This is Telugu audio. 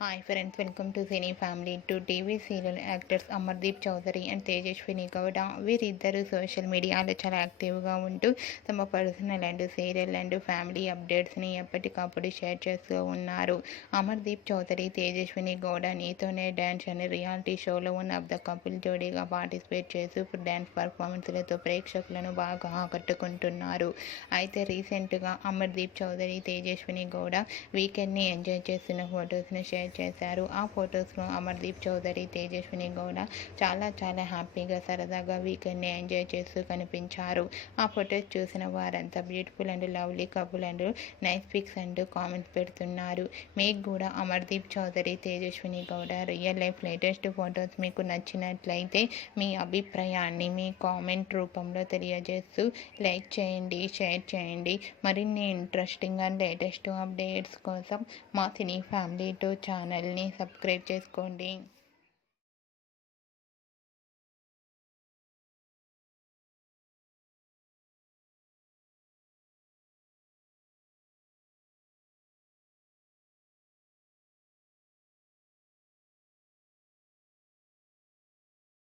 Hi friends, welcome to Cine Family. To TV serial actors Amardeep Chowdary and Tejaswini Gowda వీరిద్దరూ సోషల్ మీడియాలో చాలా యాక్టివ్గా ఉంటూ తమ personal and serial and family అప్డేట్స్ని ఎప్పటికప్పుడు షేర్ చేస్తూ ఉన్నారు. అమర్దీప్ చౌదరి తేజస్విని గౌడ నీతోనే డ్యాన్స్ అనే రియాలిటీ షోలో వన్ ఆఫ్ ద కపుల్ జోడీగా పార్టిసిపేట్ చేస్తూ డ్యాన్స్ పర్ఫార్మెన్స్లతో ప్రేక్షకులను బాగా ఆకట్టుకుంటున్నారు. అయితే రీసెంట్గా అమర్దీప్ చౌదరి తేజస్విని గౌడ వీకెండ్ని ఎంజాయ్ చేస్తున్న ఫొటోస్ని షేర్ చేశారు. ఆ ఫొటోస్లో అమర్దీప్ చౌదరి తేజస్విని గౌడ చాలా హ్యాపీగా సరదాగా వీకెండ్ని ఎంజాయ్ చేస్తూ కనిపించారు. ఆ ఫొటోస్ చూసిన వారంతా beautiful and lovely couple and nice pics and comments పెడుతున్నారు. మీకు కూడా Amardeep Chowdary Tejaswini Gowda real life latest photos మీకు నచ్చినట్లయితే మీ అభిప్రాయాన్ని మీ కామెంట్ రూపంలో తెలియజేస్తూ లైక్ చేయండి, షేర్ చేయండి. మరిన్ని ఇంట్రెస్టింగ్ అండ్ లేటెస్ట్ అప్డేట్స్ కోసం మా సినీ ఫ్యామిలీ ఛానల్ని సబ్స్క్రైబ్ చేసుకోండి.